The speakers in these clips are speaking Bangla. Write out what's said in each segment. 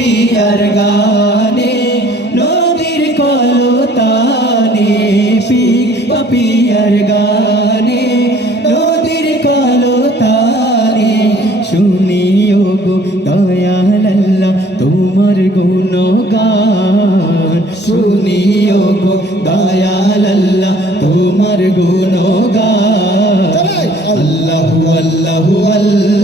পাপিয়ার গানে নদীর কলতানে পিক পাপিয়ার গানে নদীর কলতানে শুনিও গো দয়াল আল্লাহ তোমার গুণগান। শুনিও গো দয়াল আল্লাহ তোমার গুণগান। আল্লাহু আল্লাহু আল্লাহ।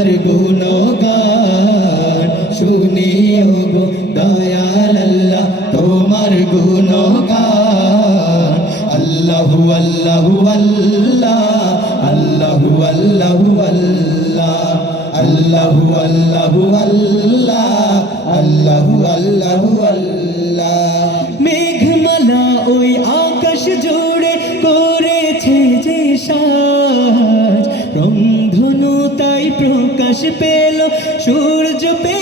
তোমার গুণগান। শুনিও গো দয়াল আল্লাহ, তোমার গুণগান। আল্লাহু আল্লাহু আল্লাহ, আল্লাহু আল্লাহু আল্লাহ, আল্লাহু আল্লাহু আল্লাহ। পেল সূর্য পেল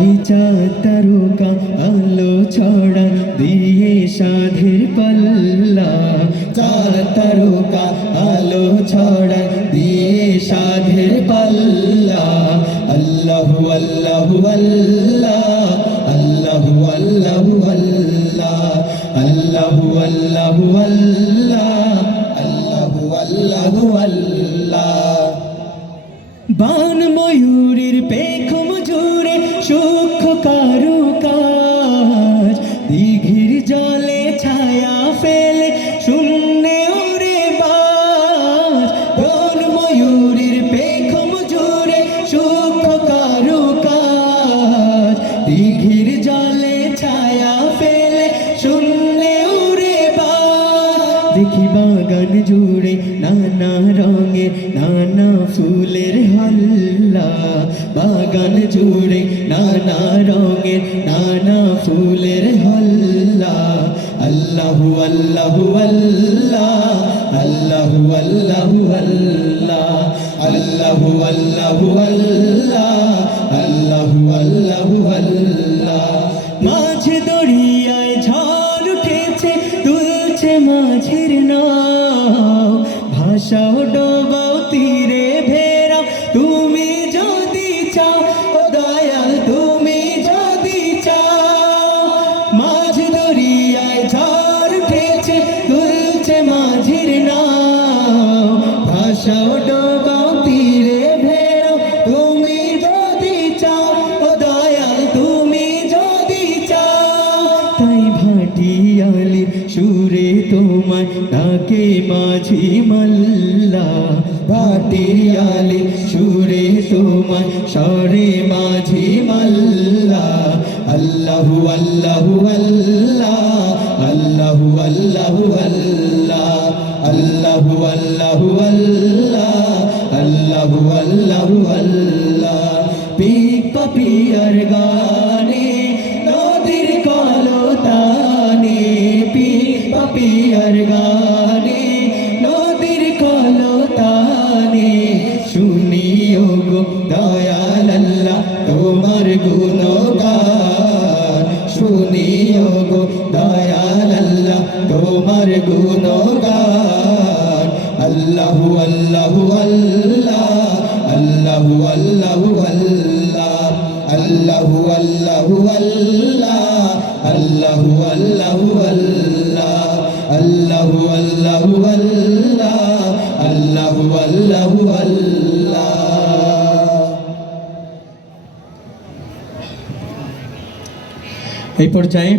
তাই চাঁদ তারকা আলো ছড়া দিয়ে সাধের পাল্লা। চাঁদ তারকা আলো ছড়া দিয়ে সাধের পাল্লা। আল্লাহু আল্লাহু, আল্লাহ। আল্লাহু আল্লাহু, আল্লাহ। আল্লাহু আল্লাহু, আল্লাহ। আল্লাহু আল্লাহু, আল্লাহ। বান ময়ূরের পেখম দিঘির জলে ছায়া ফেলে শূন্যে ওরে বাজ দেখি বাগান জুড়ে নানা রঙের নানা ফুলের হল্লা। বাগান জুড়ে নানা রঙের নানা ফুলের হল্লা। আল্লাহু আল্লাহু, আল্লাহ। আল্লাহু আল্লাহু, আল্লাহ। আল্লাহু আল্লাহু, আল্লাহ। আশা সুরে তোমায় ডাকে মাঝি মাল্লা। ভাটিয়ালি, সুরে তোমায় সরে মাঝি মাল্লা। আল্লাহু আল্লাহু, আল্লাহ। আল্লাহু আল্লাহু, আল্লাহ। আল্লাহু আল্লাহু, আল্লাহ। আল্লাহু আল্লাহু, আল্লাহ। পিক পাপিয়ার গানে। পিক পাপিয়ার গানে নদীর কলতানে শুনিও গো দয়াল আল্লাহ তোমার গুণগান। শুনিও গো দয়াল আল্লাহ তোমার গুণগান। আল্লাহু আল্লাহু, আল্লাহ, আল্লাহু আল্লাহু, আল্লাহ, আল্লাহু আল্লাহু, আল্লাহ, আল্লাহু আল্লাহু, আল্লাহ। আল্লাহু আল্লাহু আল্লাহ আল্লাহু আল্লাহু আল্লাহ। এই পর্যায়ে